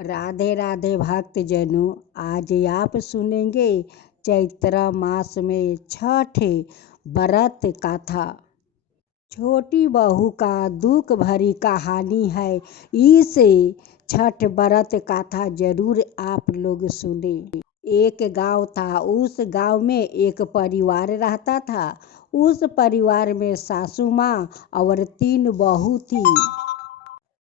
राधे राधे भक्तजनों, आज आप सुनेंगे चैत्र मास में छठ व्रत कथा। छोटी बहू का दुख भरी कहानी है। इस छठ व्रत कथा जरूर आप लोग सुने। एक गांव था, उस गांव में एक परिवार रहता था। उस परिवार में सासू माँ और 3 बहू थी।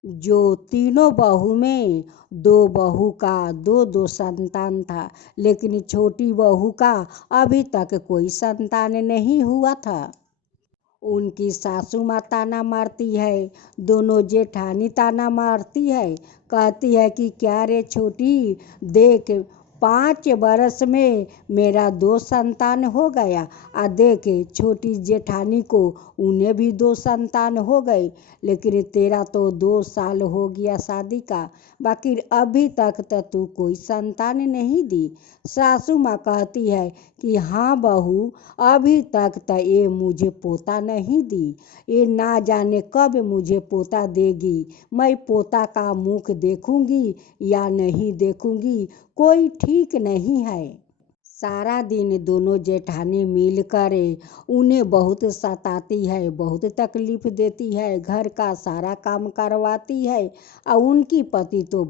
जो तीनों बहू में 2 बहू का 2 संतान था, लेकिन छोटी बहू का अभी तक कोई संतान नहीं हुआ था। उनकी सासू माँ ताना मारती है, दोनों जेठानी ताना मारती है, कहती है कि क्या रे छोटी, देख 5 बरस में मेरा 2 संतान हो गया। देख छोटी जेठानी को, उन्हें भी 2 संतान हो गए, लेकिन तेरा तो 2 साल हो गया शादी का, बाकी अभी तक तो तू कोई संतान नहीं दी। सासू माँ कहती है कि हाँ बहू, अभी तक तो ये मुझे पोता नहीं दी, ये ना जाने कब मुझे पोता देगी। मैं पोता का मुख देखूंगी या नहीं देखूंगी, कोई ठीक नहीं है। सारा दिन दोनों जेठानी मिलकर उन्हें बहुत सताती है, बहुत तकलीफ देती है, घर का सारा काम करवाती है। और उनकी पति तो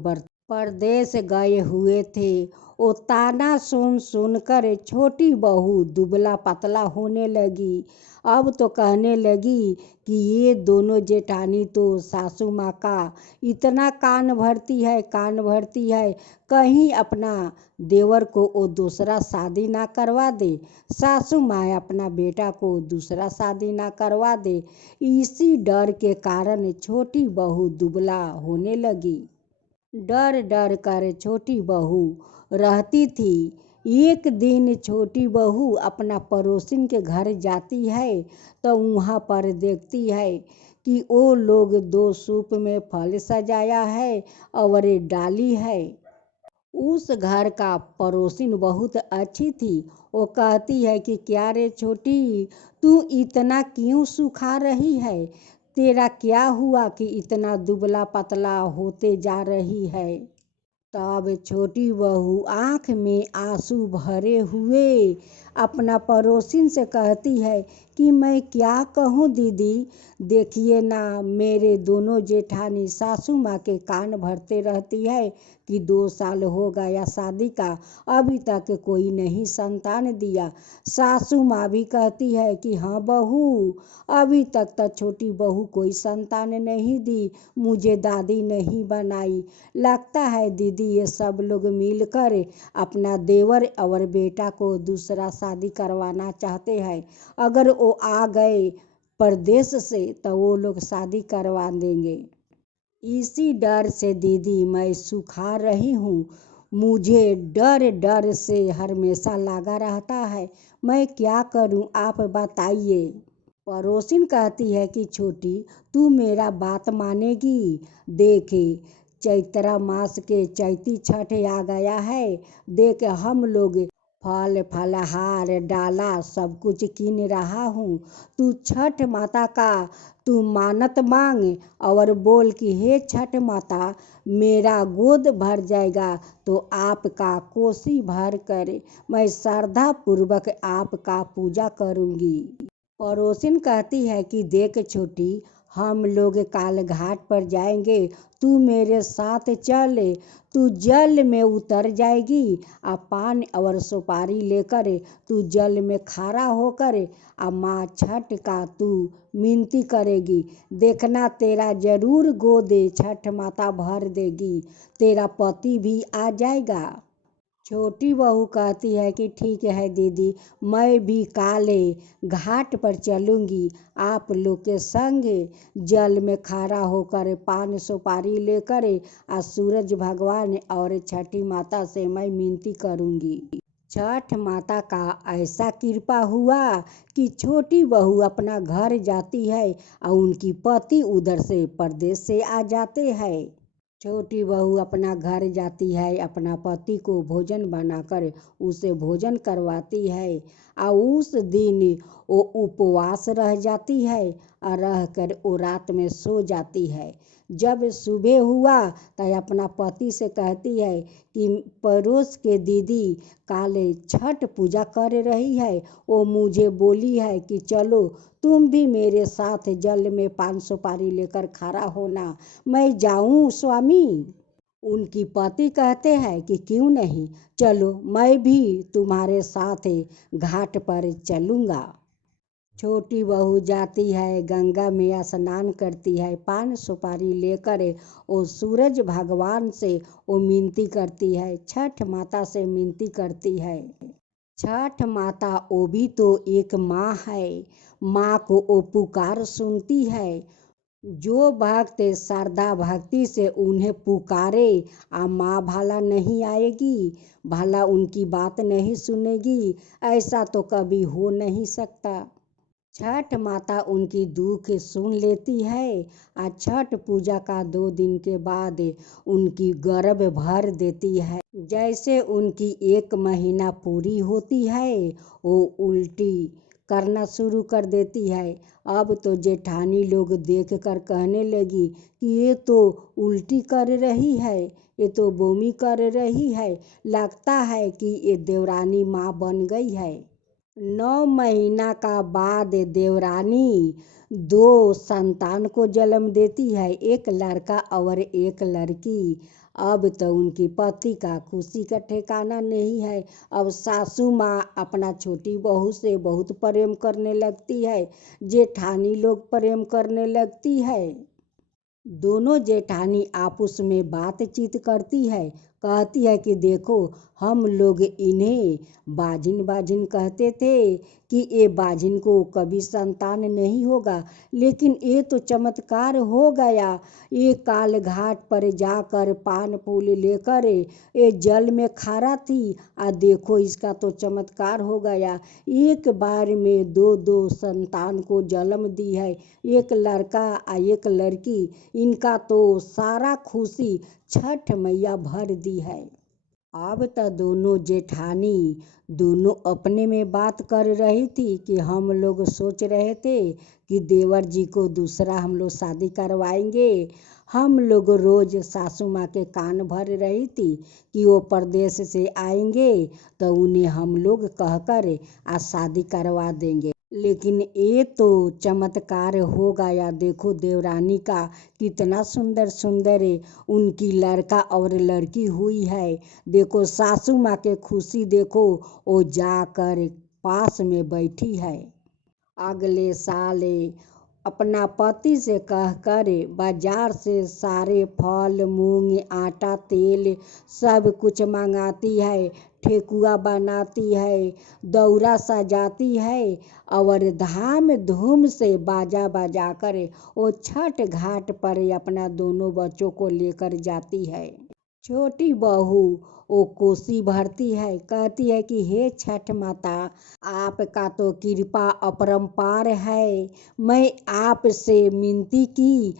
परदेश गए हुए थे। वो ताना सुन सुनकर छोटी बहू दुबला पतला होने लगी। अब तो कहने लगी कि ये दोनों जेठानी तो सासू माँ का इतना कान भरती है, कहीं अपना देवर को वो दूसरा शादी ना करवा दे, सासू माँ अपना बेटा को दूसरा शादी ना करवा दे। इसी डर के कारण छोटी बहू दुबला होने लगी। डर डर कर छोटी बहू रहती थी। एक दिन छोटी बहू अपना पड़ोसिन के घर जाती है, तो वहाँ पर देखती है कि वो लोग 2 सूप में फल सजाया है और डाली है। उस घर का पड़ोसिन बहुत अच्छी थी। वो कहती है कि क्या रे छोटी, तू इतना क्यों सुखा रही है, तेरा क्या हुआ कि इतना दुबला पतला होते जा रही है। तब छोटी बहू आँख में आंसू भरे हुए अपना पड़ोसिन से कहती है कि मैं क्या कहूँ दीदी, देखिए ना, मेरे दोनों जेठानी सासू माँ के कान भरते रहती है कि 2 साल हो गया शादी का, अभी तक कोई नहीं संतान दिया। सासू माँ भी कहती है कि हाँ बहू, अभी तक तो छोटी बहू कोई संतान नहीं दी, मुझे दादी नहीं बनाई। लगता है दीदी ये सब लोग मिलकर अपना देवर और बेटा को दूसरा शादी करवाना चाहते हैं। अगर वो आ गए परदेश से तो वो लोग शादी करवा देंगे। इसी डर से दीदी मैं सुखा रही हूँ, मुझे डर डर से हमेशा लगा रहता है, मैं क्या करूँ आप बताइए। पड़ोसिन कहती है कि छोटी, तू मेरा बात मानेगी, देखे चैत्र मास के चैती छठ आ गया है, देख हम लोग फल फलहार डाला सब कुछ कीन रहा हूँ, तू छठ माता का तू मानत मांग और बोल कि हे छठ माता, मेरा गोद भर जाएगा तो आपका कोसी भर कर मैं श्रद्धा पूर्वक आपका पूजा करूँगी। पड़ोसिन कहती है कि देख छोटी, हम लोग काल घाट पर जाएंगे, तू मेरे साथ चल, तू जल में उतर जाएगी, पान और सुपारी लेकर तू जल में खड़ा होकर माँ छठ का तू मिनती करेगी, देखना तेरा जरूर गोद छठ माता भर देगी, तेरा पति भी आ जाएगा। छोटी बहू कहती है कि ठीक है दीदी, मैं भी काले घाट पर चलूँगी, आप लोग के संग जल में खड़ा होकर पान सुपारी लेकर सूरज भगवान और छठी माता से मैं मिनती करूँगी। छठ माता का ऐसा कृपा हुआ कि छोटी बहू अपना घर जाती है और उनकी पति उधर से परदेश से आ जाते हैं। छोटी बहू अपना घर जाती है, अपना पति को भोजन बनाकर उसे भोजन करवाती है और उस दिन वो उपवास रह जाती है और रह कर वो रात में सो जाती है। जब सुबह हुआ तो अपना पति से कहती है कि पड़ोस के दीदी काले छठ पूजा कर रही है, वो मुझे बोली है कि चलो तुम भी मेरे साथ जल में 5 सुपारी लेकर खड़ा होना, मैं जाऊं स्वामी। उनकी पति कहते हैं कि क्यों नहीं, चलो मैं भी तुम्हारे साथ घाट पर चलूँगा। छोटी बहू जाती है, गंगा में स्नान करती है, 5 सुपारी लेकर वो सूरज भगवान से वो मिनती करती है, छठ माता से मिनती करती है। छठ माता वो भी तो एक माँ है, माँ को वो पुकार सुनती है। जो भक्त श्रद्धा भक्ति से उन्हें पुकारे आ माँ भला नहीं आएगी, भला उनकी बात नहीं सुनेगी, ऐसा तो कभी हो नहीं सकता। छठ माता उनकी दुख सुन लेती है और छठ पूजा का 2 दिन के बाद उनकी गर्भ भर देती है। जैसे उनकी 1 महीना पूरी होती है वो उल्टी करना शुरू कर देती है। अब तो जेठानी लोग देख कर कहने लगी कि ये तो उल्टी कर रही है, ये तो बोमी कर रही है, लगता है कि ये देवरानी माँ बन गई है। 9 महीना का बाद देवरानी 2 संतान को जन्म देती है, एक लड़का और एक लड़की। अब तो उनकी पति का खुशी का ठिकाना नहीं है। अब सासू माँ अपना छोटी बहू से बहुत प्रेम करने लगती है, जेठानी लोग प्रेम करने लगती है। दोनों जेठानी आपस में बातचीत करती है, कहती है कि देखो हम लोग इन्हें बाजिन बाजिन कहते थे कि ये बाजिन को कभी संतान नहीं होगा, लेकिन ये तो चमत्कार हो गया। ये काल घाट पर जाकर पान फूल लेकर ये जल में खड़ा थी, आ देखो इसका तो चमत्कार हो गया, एक बार में 2 संतान को जन्म दी है, एक लड़का आ एक लड़की। इनका तो सारा खुशी छठ मैया भर दी है। अब तो दोनों जेठानी दोनों अपने में बात कर रही थी कि हम लोग सोच रहे थे कि देवर जी को दूसरा हम लोग शादी करवाएंगे। हम लोग रोज सासू माँ के कान भर रही थी कि वो परदेश से आएंगे तो उन्हें हम लोग कहकर आज शादी करवा देंगे, लेकिन ये तो चमत्कार हो गया। देखो देवरानी का कितना सुंदर सुंदर उनकी लड़का और लड़की हुई है। देखो सासू माँ के खुशी देखो, वो जाकर पास में बैठी है। अगले साल अपना पति से कहकर बाजार से सारे फल मूंग आटा तेल सब कुछ मंगाती है, ठेकुआ बनाती है, दौरा सजाती है और धाम धूम से बाजा बजा कर वो छठ घाट पर अपना दोनों बच्चों को लेकर जाती है। छोटी बहू वो कोसी भरती है, कहती है कि हे छठ माता आपका तो कृपा अपरंपार है, मैं आपसे मिनती की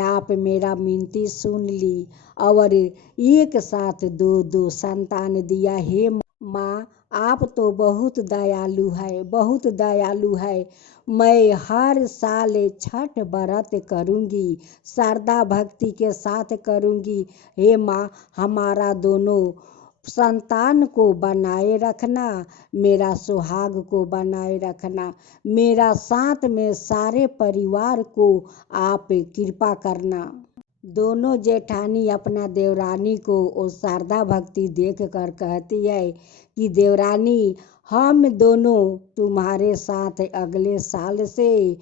आप मेरा मिनती सुन ली और एक साथ 2 संतान दिया। हे माँ आप तो बहुत दयालु है, बहुत दयालु है। मैं हर साल छठ व्रत करूँगी, श्रद्धा भक्ति के साथ करूँगी। हे माँ हमारा दोनों संतान को बनाए रखना, मेरा सुहाग को बनाए रखना, मेरा साथ में सारे परिवार को आप कृपा करना। दोनों जेठानी अपना देवरानी को वो श्रद्धा भक्ति देख कर कहती है कि देवरानी हम दोनों तुम्हारे साथ अगले साल से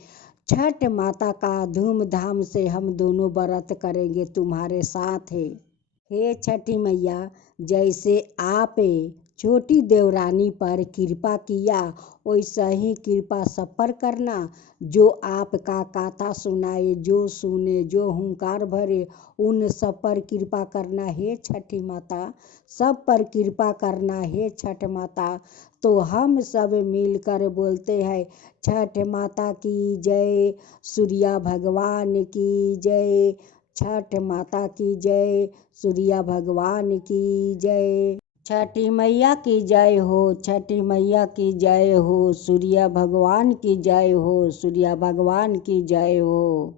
छठ माता का धूमधाम से हम दोनों व्रत करेंगे तुम्हारे साथ है। हे छठी मैया जैसे आप छोटी देवरानी पर कृपा किया वैसा ही कृपा सब पर करना, जो आपका कथा सुनाए, जो सुने, जो हुंकार भरे उन सब पर कृपा करना। हे छठी माता सब पर कृपा करना। हे छठ माता तो हम सब मिलकर बोलते हैं छठ माता की जय, सूर्या भगवान की जय, छठ माता की जय, सूर्या भगवान की जय। छठी मैया की जय हो, छठी मैया की जय हो, सूर्य भगवान की जय हो, सूर्य भगवान की जय हो।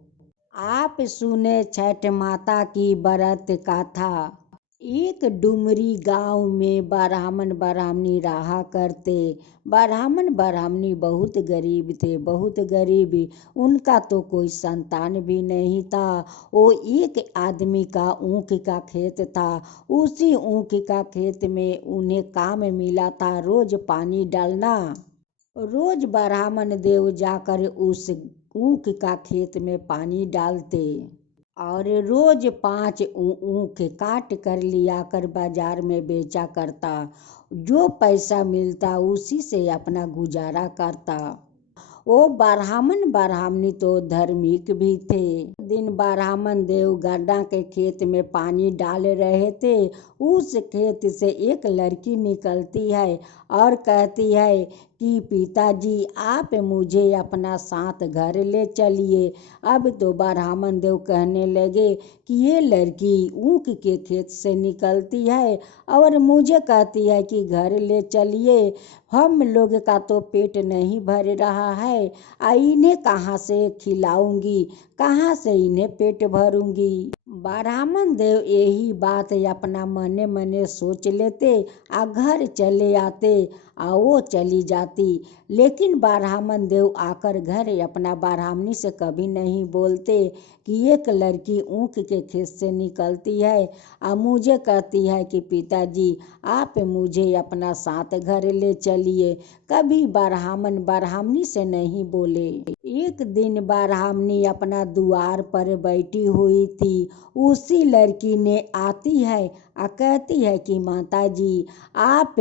आप सुने छठ माता की व्रत गाथा। एक डुमरी गांव में ब्राह्मण ब्राह्मणी रहा करते। ब्राह्मण ब्राह्मणी बहुत गरीब थे, बहुत गरीब। उनका तो कोई संतान भी नहीं था। वो एक आदमी का ऊख का खेत था। उसी ऊख का खेत में उन्हें काम मिला था रोज पानी डालना। रोज ब्राह्मण देव जाकर उस ऊख का खेत में पानी डालते और रोज 5 ऊख काट कर लिया कर बाजार में बेचा करता। जो पैसा मिलता उसी से अपना गुजारा करता। वो ब्राह्मण ब्राह्मणी तो धार्मिक भी थे। दिन ब्राह्मण देव गड्ढा के खेत में पानी डाल रहे थे। उस खेत से एक लड़की निकलती है और कहती है कि पिताजी आप मुझे अपना साथ घर ले चलिए। अब तो ब्राह्मण देव कहने लगे कि ये लड़की ऊख के खेत से निकलती है और मुझे कहती है कि घर ले चलिए। हम लोग का तो पेट नहीं भर रहा है, इन्हें कहाँ से खिलाऊंगी, कहाँ से इन्हें पेट भरूंगी। ब्राह्मण देव यही बात अपना मने मने सोच लेते, घर चले आते। वो चली जाती, लेकिन ब्राह्मण देव आकर घर अपना ब्राह्मणी से कभी नहीं बोलते कि एक लड़की ऊख के खेत से निकलती है और मुझे कहती है कि पिताजी आप मुझे अपना साथ घर ले चलिए। कभी ब्राह्मण ब्राह्मणी से नहीं बोले। एक दिन ब्राह्मणी अपना द्वार पर बैठी हुई थी। उसी लड़की ने आती है और कहती है कि माताजी आप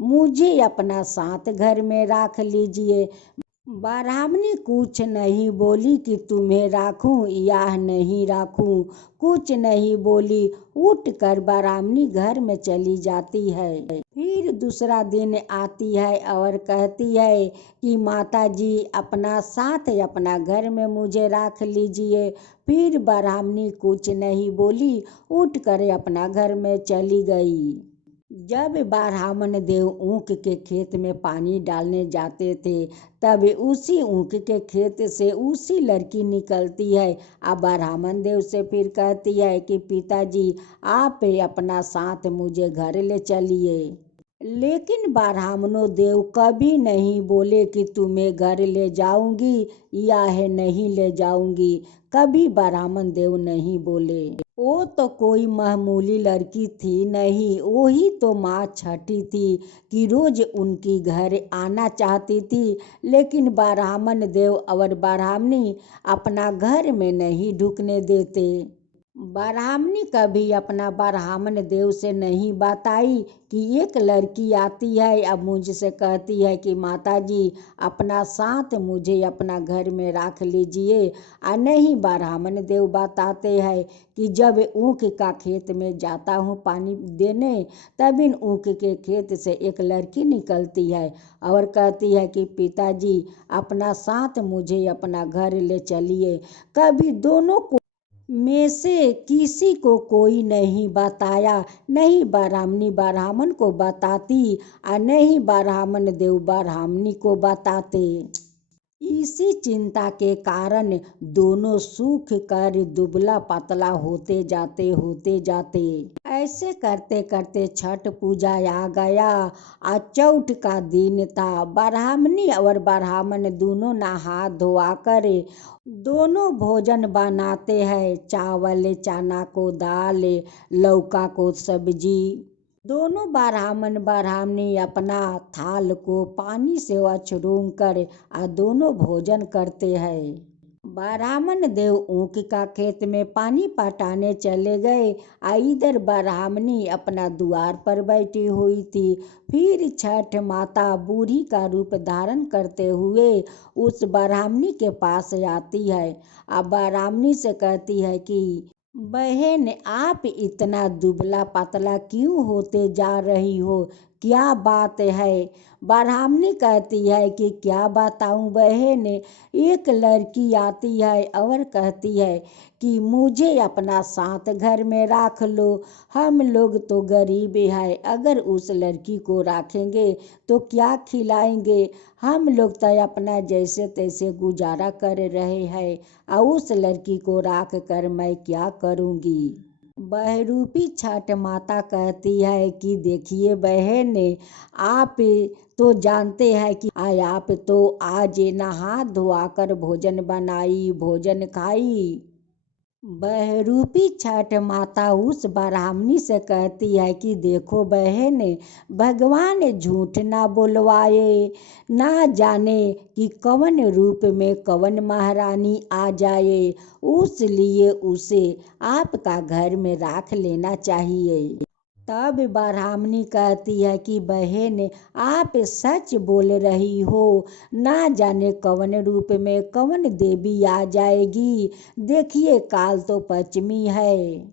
मुझे अपना साथ घर में रख लीजिए। ब्राह्मणी कुछ नहीं बोली कि तुम्हें राखूं या नहीं राखूं, कुछ नहीं बोली। उठ कर ब्राह्मणी घर में चली जाती है। फिर दूसरा दिन आती है और कहती है कि माताजी अपना साथ अपना घर में मुझे रख लीजिए। फिर ब्राह्मणी कुछ नहीं बोली, उठ कर अपना घर में चली गई। जब ब्राह्मण देव ऊख के खेत में पानी डालने जाते थे, तब उसी ऊख के खेत से उसी लड़की निकलती है और ब्राह्मण देव से फिर कहती है कि पिताजी आप अपना साथ मुझे घर ले चलिए। लेकिन ब्राह्मणों देव कभी नहीं बोले कि तुम्हें घर ले जाऊंगी या है नहीं ले जाऊंगी। कभी ब्राह्मण देव नहीं बोले। वो तो कोई मामूली लड़की थी नहीं, वो ही तो माँ छठी थी कि रोज उनकी घर आना चाहती थी। लेकिन ब्राह्मण देव और ब्राह्मणी अपना घर में नहीं ढुकने देते। ब्राह्मणी कभी अपना ब्राह्मण देव से नहीं बताई कि एक लड़की आती है अब मुझसे कहती है कि माताजी अपना साथ मुझे अपना घर में रख लीजिए। और नहीं ब्राह्मण देव बताते हैं कि जब ऊख का खेत में जाता हूँ पानी देने, तब इन ऊख के खेत से एक लड़की निकलती है और कहती है कि पिताजी अपना साथ मुझे अपना घर ले चलिए। कभी दोनों को में से किसी को कोई नहीं बताया। नहीं ब्राह्मणी ब्राह्मण को बताती और नहीं ब्राह्मण देव ब्राह्मणी को बताते। इसी चिंता के कारण दोनों सूख कर दुबला पतला होते जाते। ऐसे करते करते छठ पूजा आ गया। आज चौथ का दिन था। ब्राह्मणी और ब्राह्मण दोनों नहा धोआ कर दोनों भोजन बनाते हैं। चावल चना को दाल, लौका को सब्जी। दोनों ब्राह्मण ब्राह्मणी अपना थाल को पानी से अछड़ूंग कर दोनों भोजन करते हैं। ब्राह्मण देव ऊख का खेत में पानी पटाने चले गए। इधर ब्राह्मणी अपना द्वार पर बैठी हुई थी। फिर छठ माता बूढ़ी का रूप धारण करते हुए उस ब्राह्मणी के पास आती है। अब ब्राह्मणी से कहती है कि बहन आप इतना दुबला पतला क्यों होते जा रही हो, क्या बात है। ब्राह्मणी कहती है कि क्या बताऊं बहन। एक लड़की आती है और कहती है कि मुझे अपना साथ घर में रख लो। हम लोग तो गरीब हैं, अगर उस लड़की को रखेंगे तो क्या खिलाएंगे। हम लोग तो अपना जैसे तैसे गुजारा कर रहे हैं, और उस लड़की को रख कर मैं क्या करूँगी। बहरूपी छठ माता कहती है कि देखिए बहन, आप तो जानते हैं कि आप तो आज नहा धोआकर भोजन बनाई, भोजन खाई। बहरूपी छठ माता उस ब्राह्मणी से कहती है कि देखो बहन, भगवान झूठ ना बोलवाए, ना जाने कि कवन रूप में कवन महारानी आ जाए, उस लिए उसे आपका घर में रख लेना चाहिए। तब ब्राह्मणी कहती है कि बहन, आप सच बोल रही हो, ना जाने कवन रूप में कवन देवी आ जाएगी। देखिए काल तो पंचमी है,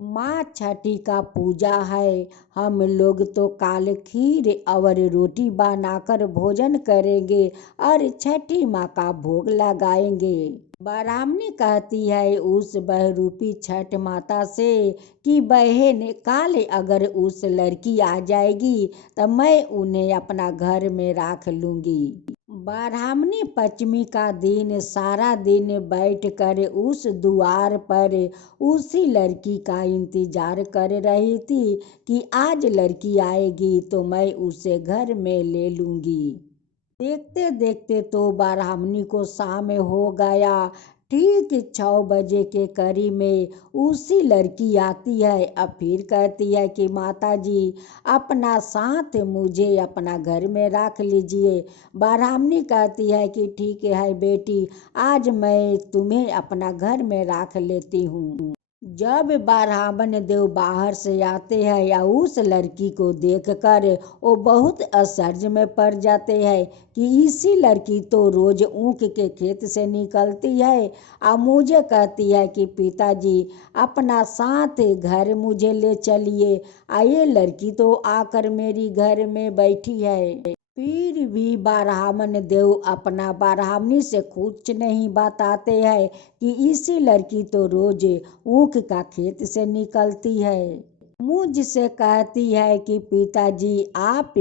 माँ छठी का पूजा है। हम लोग तो काल खीर और रोटी बनाकर भोजन करेंगे और छठी माँ का भोग लगाएंगे। ब्राह्मणी कहती है उस बहरूपी छठ माता से कि बहन, काल अगर उस लड़की आ जाएगी तो मैं उन्हें अपना घर में रख लूँगी। ब्राह्मणी पंचमी का दिन सारा दिन बैठकर उस द्वार पर उसी लड़की का इंतजार कर रही थी कि आज लड़की आएगी तो मैं उसे घर में ले लूँगी। देखते देखते तो ब्राह्मणी को शाम हो गया। ठीक 6 बजे के करीब में उसी लड़की आती है, अब फिर कहती है कि माता जी, अपना साथ मुझे अपना घर में रख लीजिए। ब्राह्मणी कहती है कि ठीक है बेटी, आज मैं तुम्हें अपना घर में रख लेती हूँ। जब ब्राह्मण देव बाहर से आते हैं या उस लड़की को देखकर वो बहुत आश्चर्य में पड़ जाते हैं कि इसी लड़की तो रोज ऊख के खेत से निकलती है और मुझे कहती है कि पिताजी अपना साथ घर मुझे ले चलिए, ये लड़की तो आकर मेरी घर में बैठी है। फिर भी ब्राह्मण देव अपना ब्राह्मणी से कुछ नहीं बताते हैं कि इसी लड़की तो रोज ऊख का खेत से निकलती है। मुझसे कहती है कि पिताजी आप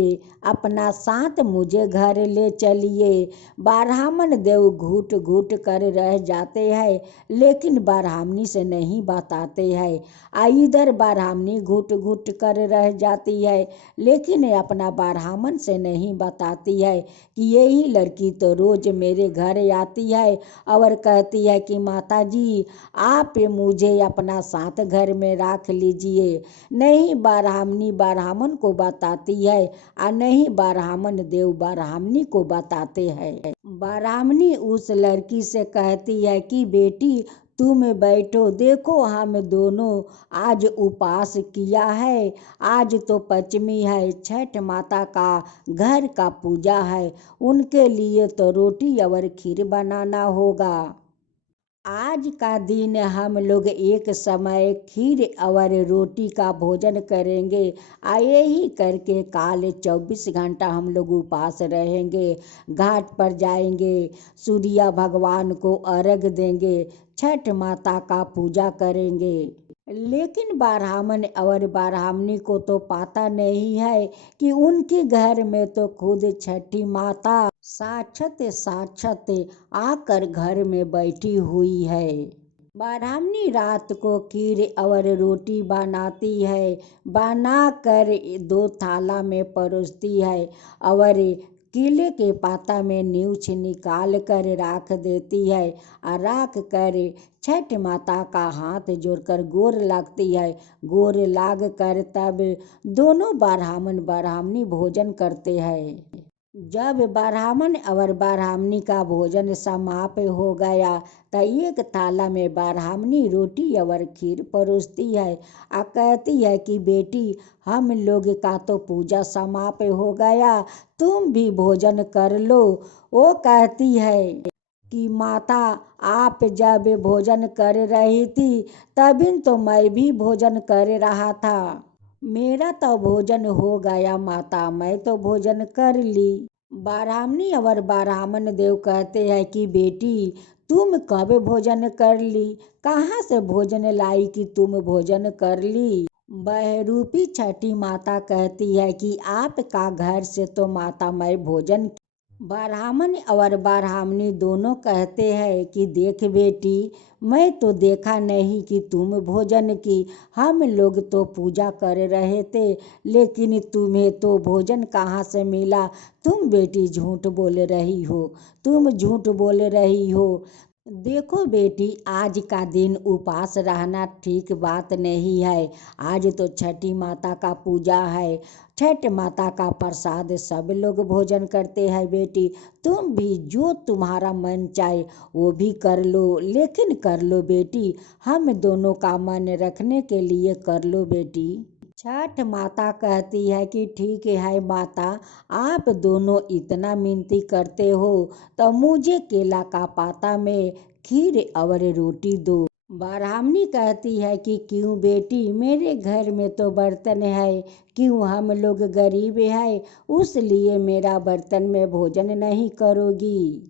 अपना साथ मुझे घर ले चलिए। ब्राह्मण देव घुट घुट कर रह जाते हैं, लेकिन ब्राह्मणी से नहीं बताते हैं। इधर ब्राह्मणी घुट घुट कर रह जाती है, लेकिन अपना ब्राह्मण से नहीं बताती है कि यही लड़की तो रोज मेरे घर आती है और कहती है कि माता जी आप मुझे अपना साथ घर में रख लीजिए। नहीं ब्राह्मणी ब्राह्मण को बताती है और नहीं ब्राह्मण देव ब्राह्मणी को बताते हैं। ब्राह्मणी उस लड़की से कहती है कि बेटी तुम बैठो, देखो हम दोनों आज उपवास किया है। आज तो पंचमी है, छठ माता का घर का पूजा है, उनके लिए तो रोटी और खीर बनाना होगा। आज का दिन हम लोग एक समय खीर और रोटी का भोजन करेंगे। यही करके काल 24 घंटा हम लोग उपवास रहेंगे। घाट पर जाएंगे, सूर्य भगवान को अर्घ देंगे, छठ माता का पूजा करेंगे। लेकिन ब्राह्मण और ब्राह्मणी को तो पता नहीं है कि उनके घर में तो खुद छठी माता साक्षात साक्षात आकर घर में बैठी हुई है। ब्राह्मणी रात को खीर और रोटी बनाती है, बनाकर 2 थाला में परोसती है और केले के पाता में नींछ निकाल कर राख देती है और राख कर छठ माता का हाथ जोड़कर गोर लगती है। गोर लाग कर तब दोनों ब्राह्मण ब्राह्मणी भोजन करते हैं। जब ब्राह्मण और ब्राह्मणी का भोजन समाप्त हो गया तो 1 थाला में ब्राह्मणी रोटी और खीर परोसती है और कहती है कि बेटी हम लोग का तो पूजा समाप्त हो गया, तुम भी भोजन कर लो। वो कहती है कि माता आप जब भोजन कर रही थी तभी तो मैं भी भोजन कर रहा था। मेरा तो भोजन हो गया माता, मैं तो भोजन कर ली। ब्राह्मणी और ब्राह्मण देव कहते हैं कि बेटी तुम कब भोजन कर ली, कहाँ से भोजन लाई कि तुम भोजन कर ली। बहरूपी छठी माता कहती है कि आपका घर से तो माता मैं भोजन। ब्राह्मण और ब्राह्मणी दोनों कहते हैं कि देख बेटी, मैं तो देखा नहीं कि तुम भोजन की, हम लोग तो पूजा कर रहे थे, लेकिन तुम्हें तो भोजन कहाँ से मिला। तुम बेटी झूठ बोल रही हो, तुम झूठ बोल रही हो। देखो बेटी, आज का दिन उपवास रहना ठीक बात नहीं है। आज तो छठी माता का पूजा है, छठ माता का प्रसाद सब लोग भोजन करते हैं। बेटी तुम भी जो तुम्हारा मन चाहे वो भी कर लो, लेकिन कर लो बेटी, हम दोनों का मन रखने के लिए कर लो बेटी। छठ माता कहती है कि ठीक है माता, आप दोनों इतना मिनती करते हो तो मुझे केला का पाता में खीर और रोटी दो। ब्राह्मणी कहती है कि क्यों बेटी, मेरे घर में तो बर्तन है, क्यों हम लोग गरीब हैं, उसलिए मेरा बर्तन में भोजन नहीं करोगी।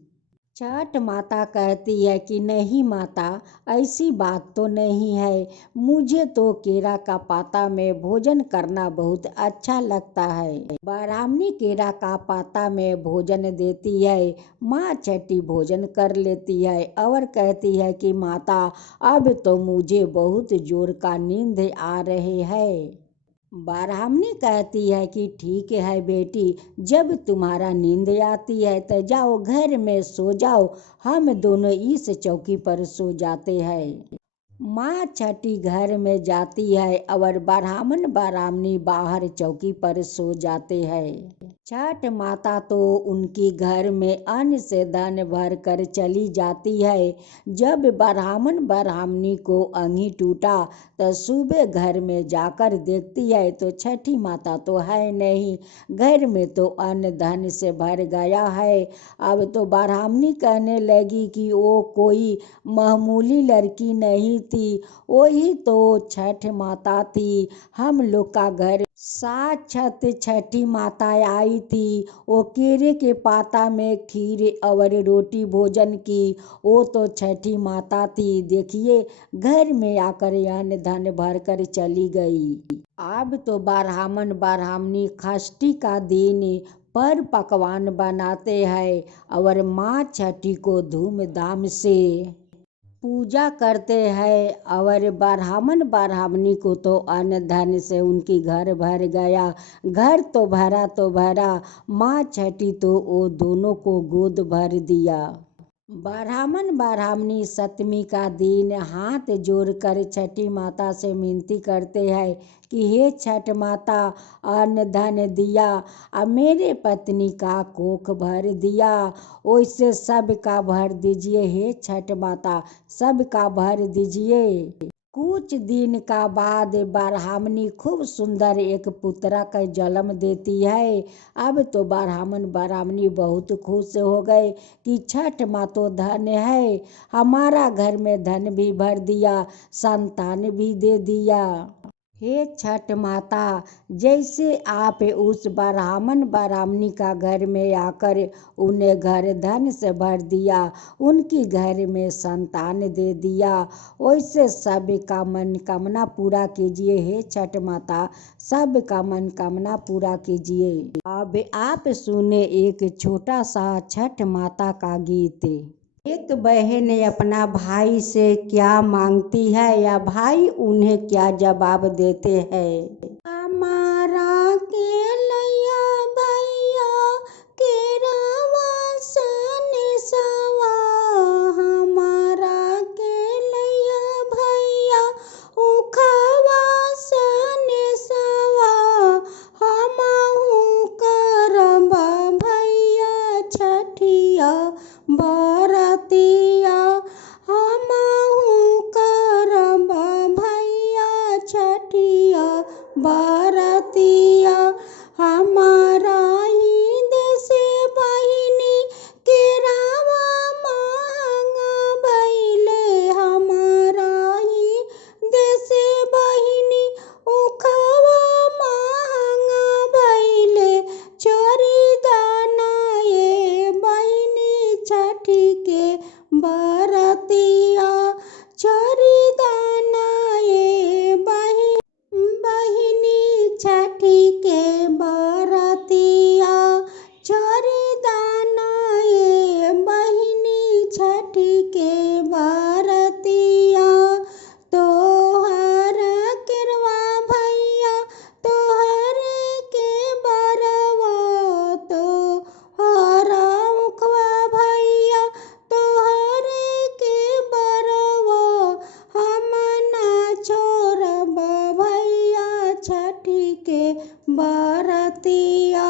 छठ माता कहती है कि नहीं माता, ऐसी बात तो नहीं है, मुझे तो केरा का पाता में भोजन करना बहुत अच्छा लगता है। ब्राह्मणी केरा का पाता में भोजन देती है, माँ छठी भोजन कर लेती है और कहती है कि माता अब तो मुझे बहुत जोर का नींद आ रहे हैं। ब्राह्मणी कहती है कि ठीक है बेटी, जब तुम्हारा नींद आती है तो जाओ घर में सो जाओ, हम दोनों इस चौकी पर सो जाते हैं। माँ छठी घर में जाती है और ब्राह्मण ब्राह्मणी बाहर चौकी पर सो जाते हैं। छठ माता तो उनकी घर में अन्न से धन भर कर चली जाती है। जब ब्राह्मण ब्राह्मणी को अंगी टूटा तो सुबह घर में जाकर देखती है तो छठी माता तो है नहीं, घर में तो अन्न धन से भर गया है। अब तो ब्राह्मणी कहने लगी कि वो कोई मामूली लड़की नहीं थी, वही तो छठ माता थी, हम लोग का घर साक्षात छठी माता आई थी। वो केरे के पाता में खीर और रोटी भोजन की, वो तो छठी माता थी। देखिए घर में आकर अन्न धन भर कर चली गई। अब तो ब्राह्मण ब्राह्मणी षष्ठी का दिन पर पकवान बनाते हैं और माँ छठी को धूमधाम से पूजा करते हैं और ब्राह्मण ब्राह्मणी को तो अन्न धन से उनकी घर भर गया। घर तो भरा तो भरा, माँ छठी तो वो दोनों को गोद भर दिया। ब्राह्मण ब्राह्मणी सप्तमी का दिन हाथ जोड़कर छठी माता से विनती करते हैं कि हे छठ माता, अन्न धन दिया, अब मेरे पत्नी का कोख भर दिया, वैसे सबका भर दीजिए हे छठ माता, सबका भर दीजिए। कुछ दिन का बाद ब्राह्मणी खूब सुंदर एक पुत्रा का जन्म देती है। अब तो ब्राह्मण ब्राह्मणी बहुत खुश हो गए कि छठ माँ तो धन है, हमारा घर में धन भी भर दिया, संतान भी दे दिया। हे छठ माता, जैसे आप उस ब्राह्मण ब्राह्मणी का घर में आकर उन्हें घर धन से भर दिया, उनकी घर में संतान दे दिया, वैसे सबका मनोकामना पूरा कीजिए हे छठ माता, सबका मनोकामना पूरा कीजिए। अब आप सुने एक छोटा सा छठ माता का गीत। एक बहन अपना भाई से क्या मांगती है या भाई उन्हें क्या जवाब देते हैं। हमारा के लैया भैया के रवा सन सवा, हमारा के लैया भैया उखवा सन सवा, हमहू करबा भैया छठिया बरतिया, हमहू करबा भैया छठिया बरतिया, बरतिया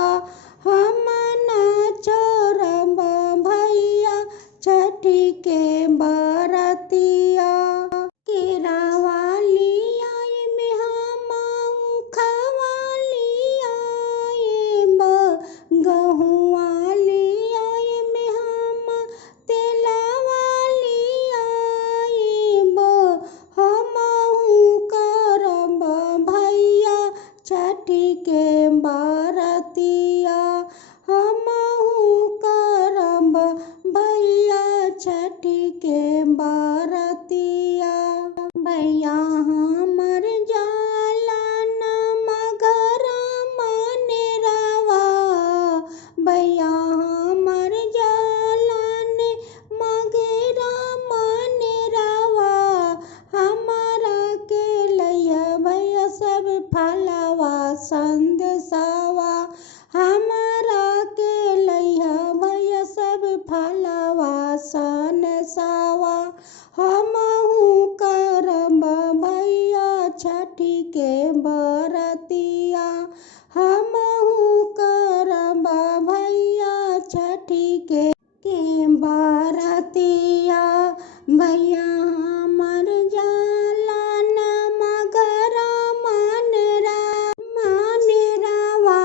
हम ना छोड़ब भैया छठी के बरतिया। केरावाली आए में हम खवाली आएब, गहुआली आए में हम तेलावाली आएब, हमहू करब भैया छठी के बरतिया, हमहू करब भैया छठी के बरतिया। भैया हमर जाला न मगर मनेरवा, भैया हमर जाला न मगर मनेरवा, हमारा के लैया भैया सब फलवा संदेशवा, हमारा के लैया भैया सब फलवा संदेशवा, हमहू करब भैया छठी के बरतिया, हमहू करब भैया छठी के बरतिया। भैया हमर जाला न मगर मनेरवा,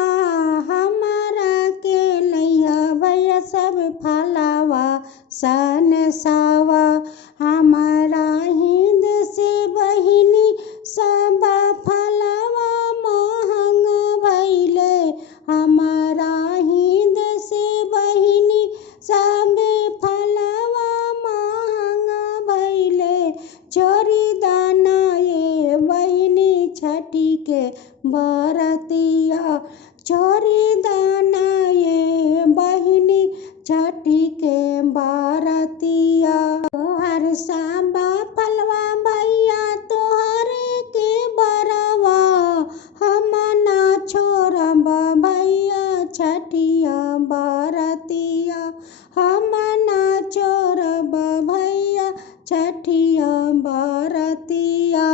हमारा के लैया भैया सब फलवा संदेशवा, हमारा हिंद से बहिनी सब फलवा महंग भइले, हमारा हिंद से बहिनी सब फलवा महंग भइले, छोड़ी दाना ये बहिनी छठी के बरतिया, छोड़ी दाना ये बहिनी छठी के बरतिया। तोहर सब फलवा भैया तोहर के बरवा, हम ना छोड़ब भैया छठिया बरतिया, हम ना छोड़ब भैया छठिया बरतिया।